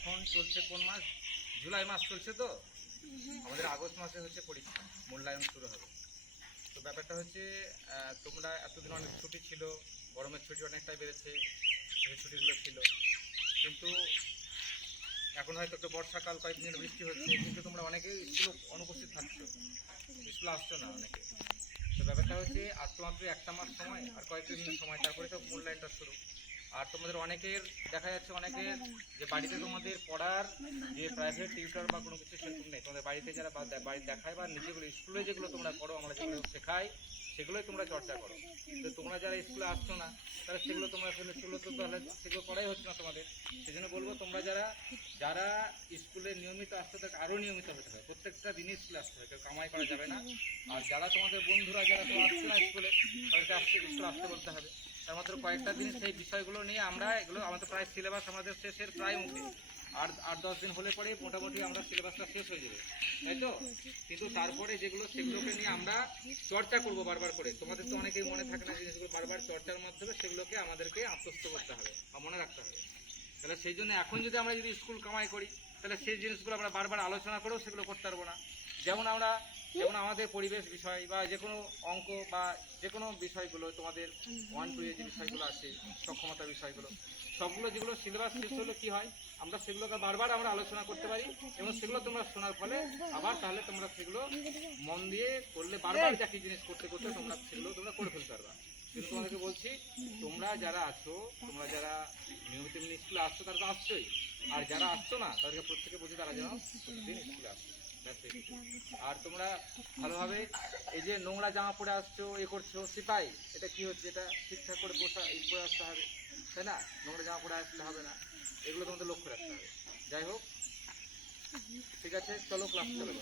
এখন চলছে কোন মাস? জুলাই মাস চলছে তো, আমাদের আগস্ট মাসে হচ্ছে পরীক্ষা, মূল্যায়ন শুরু হবে। তো ব্যাপারটা হচ্ছে তোমরা এতদিন অনেক ছুটি ছিল, গরমের ছুটি অনেকটাই বেড়েছে, সেই ছুটিগুলো ছিল, কিন্তু এখন হয়তো একটু বর্ষাকাল, কয়েকদিন বৃষ্টি হচ্ছে, কিন্তু তোমরা অনেকেই স্কুলে অনুপস্থিত থাকছো, স্কুলে আসছো না অনেকে। তো ব্যাপারটা হচ্ছে আর তো মাত্র একটা মাস সময়, আর কয়েকদিন সময়, তারপরে তো মূল্যায়নটা শুরু। আর তোমাদের অনেকের দেখা যাচ্ছে অনেকের যে বাড়িতে তোমাদের পড়ার যে প্রাইভেট টিউটর বা কোনো কিছু সেরকম নেই, তোমাদের বাড়িতে যারা বাড়ি দেখায় বা নিজেগুলো স্কুলে যেগুলো তোমরা করো, আমরা যেগুলো শেখাই সেগুলোই তোমরা চর্চা করো। তো তোমরা যারা স্কুলে আসছো না, তাহলে সেগুলো তোমরা সেগুলো তো তাহলে সেগুলো করাই হচ্ছে না তোমাদের। সেই জন্য বলবো, তোমরা যারা যারা স্কুলে নিয়মিত আসতে, তাকে আরও নিয়মিত হতে হবে, প্রত্যেকটা দিনই স্কুলে আসতে হবে, কেউ কামাই করা যাবে না। আর যারা তোমাদের বন্ধুরা যারা কেউ আসছে না স্কুলে, তাদেরকে স্কুলে আসতে বলতে হবে। তার মাত্র কয়েকটা দিন সেই বিষয়গুলো নিয়ে আমরা এগুলো, আমাদের প্রায় সিলেবাস আমাদের শেষের প্রায় মুখে, আর 8-10 দিন হলে পরে মোটামুটি আমরা সিলেবাসটা শেষ হয়ে যাবে, তাই তো? কিন্তু তারপরে যেগুলো, সেগুলোকে নিয়ে আমরা চর্চা করবো বারবার করে। তোমাদের তো অনেকেই মনে থাকে না জিনিসগুলো, বারবার চর্চার মাধ্যমে সেগুলোকে আমাদেরকে আত্মস্থ করতে হবে বা মনে রাখতে হবে। তাহলে সেই জন্য এখন যদি আমরা যদি স্কুল কামাই করি, তাহলে সেই জিনিসগুলো আমরা বারবার আলোচনা করেও সেগুলো করতে পারবো না। যেমন আমাদের পরিবেশ বিষয় বা যে কোনো অঙ্ক বা যে কোনো বিষয়গুলো, তোমাদের 1-2 যে বিষয়গুলো আছে, সক্ষমতা বিষয়গুলো, সবগুলো যেগুলো সিলেবাস শেষ হলে কি হয়, আমরা সেগুলোকে বারবার আমরা আলোচনা করতে পারি, এবং সেগুলো তোমরা শোনার ফলে আবার তাহলে তোমরা সেগুলো মন দিয়ে করলে বারবার একই জিনিস করতে করতে তোমরা সেগুলো তোমরা করে ফেলতে পারবা। কিন্তু তোমাদেরকে বলছি, তোমরা যারা আছো, তোমরা যারা নিয়মিত স্কুলে আসছো, তারা তো আসছোই, আর যারা আসছো না তাদেরকে প্রত্যেকে বলছি তারা যেন প্রতিদিন স্কুলে আসছো। আর তোমরা ভালোভাবে এই যে নোংরা জামা পরে আসছো, করছো, সেটাই এটা কি হচ্ছে, এটা ঠিকঠাক করে পরে আসতে হবে, তাই না? নোংরা জামা পরে আসলে হবে না, এগুলো তোমাদের লক্ষ্য রাখতে হবে। যাই হোক, ঠিক আছে, চলো ক্লাস চলো।